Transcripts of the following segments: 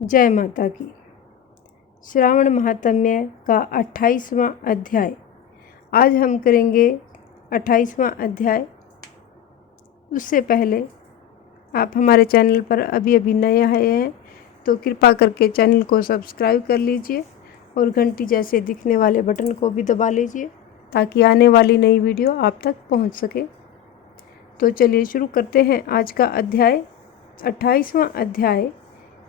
जय माता की। श्रावण महात्म्य का 28वां अध्याय। आज हम करेंगे 28वां अध्याय। उससे पहले आप हमारे चैनल पर अभी नए आए हैं तो कृपा करके चैनल को सब्सक्राइब कर लीजिए और घंटी जैसे दिखने वाले बटन को भी दबा लीजिए ताकि आने वाली नई वीडियो आप तक पहुंच सके। तो चलिए शुरू करते हैं आज का अध्याय। 28वां अध्याय।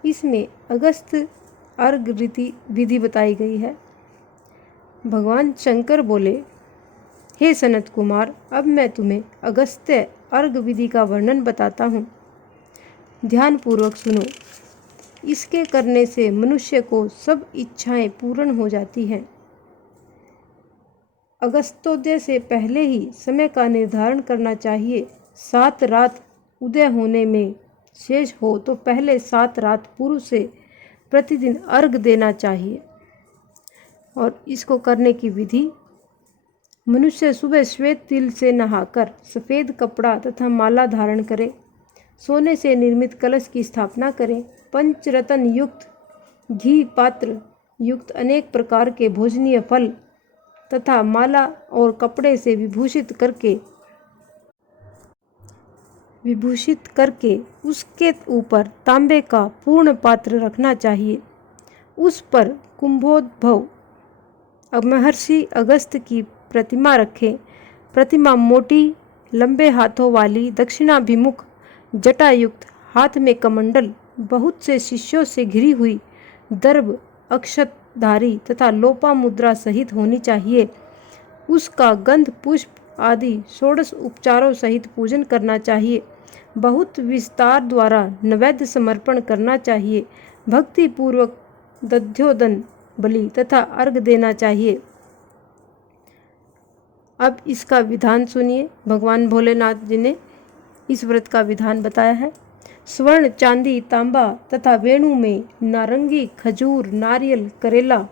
इसमें अगस्त अर्घ विधि बताई गई है। भगवान शंकर बोले, हे सनत कुमार, अब मैं तुम्हें अगस्त्य अर्घ विधि का वर्णन बताता हूँ। ध्यानपूर्वक सुनो। इसके करने से मनुष्य को सब इच्छाएं पूर्ण हो जाती हैं। अगस्तोदय से पहले ही समय का निर्धारण करना चाहिए। 7 रात उदय होने में शेष हो तो पहले 7 रात पूर्व से प्रतिदिन अर्घ देना चाहिए। और इसको करने की विधि: मनुष्य सुबह श्वेत तिल से नहाकर सफ़ेद कपड़ा तथा माला धारण करे। सोने से निर्मित कलश की स्थापना करें। पंचरत्न युक्त घी पात्र युक्त अनेक प्रकार के भोजनीय फल तथा माला और कपड़े से विभूषित करके उसके ऊपर तांबे का पूर्ण पात्र रखना चाहिए। उस पर कुंभोद्भव महर्षि अगस्त की प्रतिमा रखें। प्रतिमा मोटी लंबे हाथों वाली, दक्षिणाभिमुख, जटायुक्त, हाथ में कमंडल, बहुत से शिष्यों से घिरी हुई, दर्भ अक्षतधारी तथा लोपा मुद्रा सहित होनी चाहिए। उसका गंध पुष्प आदि 16 उपचारों सहित पूजन करना चाहिए। बहुत विस्तार द्वारा नैवेद्य समर्पण करना चाहिए। भक्ति पूर्वक दध्योदन बलि तथा अर्घ देना चाहिए। अब इसका विधान सुनिए। भगवान भोलेनाथ जी ने इस व्रत का विधान बताया है। स्वर्ण, चांदी, तांबा तथा वेणु में नारंगी, खजूर, नारियल, करेला,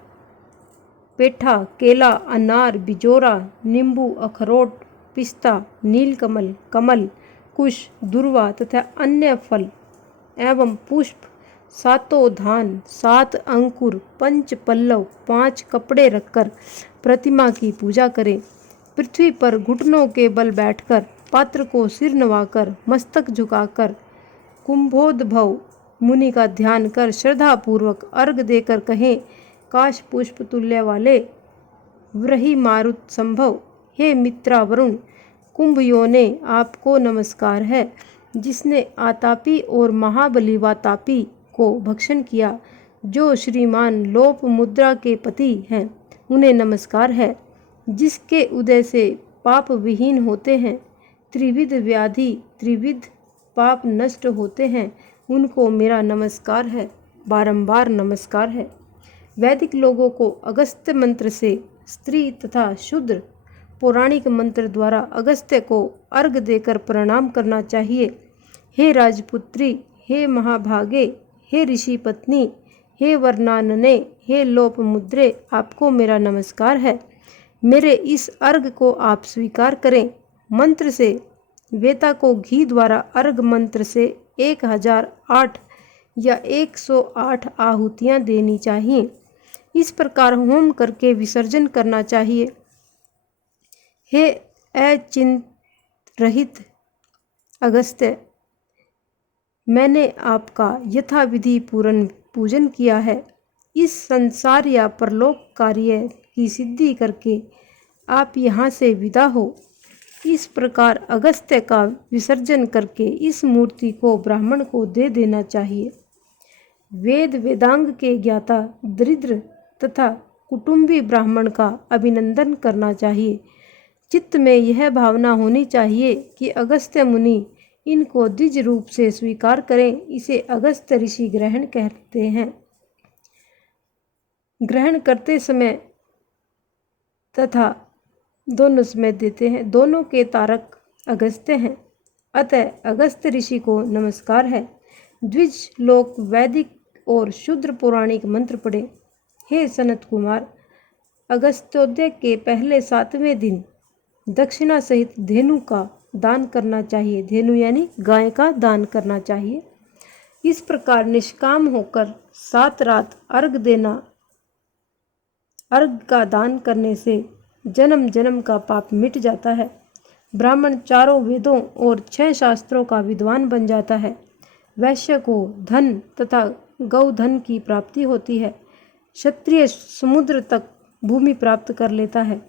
पेठा, केला, अनार, बिजोरा, नींबू, अखरोट, पिस्ता, नीलकमल, कमल, कुश, दुर्वा तथा अन्य फल एवं पुष्प, 7 धान, 7 अंकुर, 5 पल्लव, 5 कपड़े रखकर प्रतिमा की पूजा करें। पृथ्वी पर घुटनों के बल बैठकर, पात्र को सिर नवाकर, मस्तक झुकाकर, कुंभोद्भव मुनि का ध्यान कर श्रद्धा पूर्वक अर्घ देकर कहें, काश पुष्प तुल्य वाले व्रही मारुत संभव, हे मित्रा वरुण, कुंभ योने आपको नमस्कार है। जिसने आतापी और महाबली वातापी को भक्षण किया, जो श्रीमान लोप मुद्रा के पति हैं, उन्हें नमस्कार है। जिसके उदय से पाप विहीन होते हैं, त्रिविध व्याधि त्रिविध पाप नष्ट होते हैं, उनको मेरा नमस्कार है, बारंबार नमस्कार है। वैदिक लोगों को अगस्त्य मंत्र से, स्त्री तथा शूद्र पौराणिक मंत्र द्वारा अगस्त्य को अर्घ देकर प्रणाम करना चाहिए। हे राजपुत्री, हे महाभागे, हे ऋषि पत्नी, हे वर्णानने, हे लोप मुद्रे, आपको मेरा नमस्कार है। मेरे इस अर्घ को आप स्वीकार करें। मंत्र से वेता को घी द्वारा अर्घ मंत्र से 1008 या 108 आहुतियाँ देनी चाहिए। इस प्रकार होम करके विसर्जन करना चाहिए। हे अचिंत रहित अगस्त्य, मैंने आपका यथाविधि पूजन किया है। इस संसार या परलोक कार्य की सिद्धि करके आप यहाँ से विदा हो। इस प्रकार अगस्त्य का विसर्जन करके इस मूर्ति को ब्राह्मण को दे देना चाहिए। वेद वेदांग के ज्ञाता दरिद्र तथा कुटुंबी ब्राह्मण का अभिनंदन करना चाहिए। चित्त में यह भावना होनी चाहिए कि अगस्त्य मुनि इनको द्विज रूप से स्वीकार करें। इसे अगस्त्य ऋषि ग्रहण कहते हैं। ग्रहण करते समय तथा दोनों समय देते हैं। दोनों के तारक अगस्त्य हैं, अतः अगस्त्य ऋषि को नमस्कार है। द्विज लोक वैदिक और शूद्र पौराणिक मंत्र पढ़े। हे सनत कुमार, अगस्त्योदय के पहले 7वें दिन दक्षिणा सहित धेनु का दान करना चाहिए। धेनु यानी गाय का दान करना चाहिए। इस प्रकार निष्काम होकर 7 रात अर्घ देना, अर्घ का दान करने से जन्म जन्म का पाप मिट जाता है। ब्राह्मण 4 वेदों और 6 शास्त्रों का विद्वान बन जाता है। वैश्य को धन तथा गौधन की प्राप्ति होती है। क्षत्रिय समुद्र तक भूमि प्राप्त कर लेता है।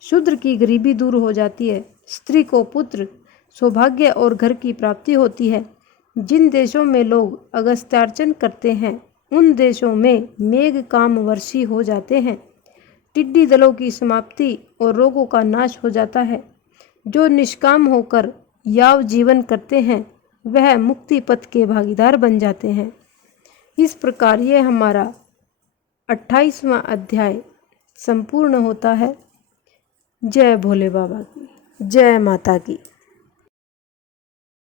शूद्र की गरीबी दूर हो जाती है। स्त्री को पुत्र, सौभाग्य और घर की प्राप्ति होती है। जिन देशों में लोग अगस्त्यार्चन करते हैं उन देशों में मेघ काम वर्षी हो जाते हैं। टिड्डी दलों की समाप्ति और रोगों का नाश हो जाता है। जो निष्काम होकर याव जीवन करते हैं वह मुक्ति पथ के भागीदार बन जाते हैं। इस प्रकार ये हमारा 28वां अध्याय संपूर्ण होता है। जय भोले बाबा की, जय माता की।